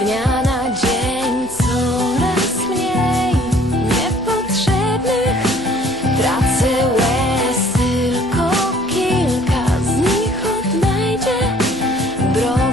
dnia na dzień coraz mniej niepotrzebnych pracy łez, tylko kilka z nich odnajdzie broń.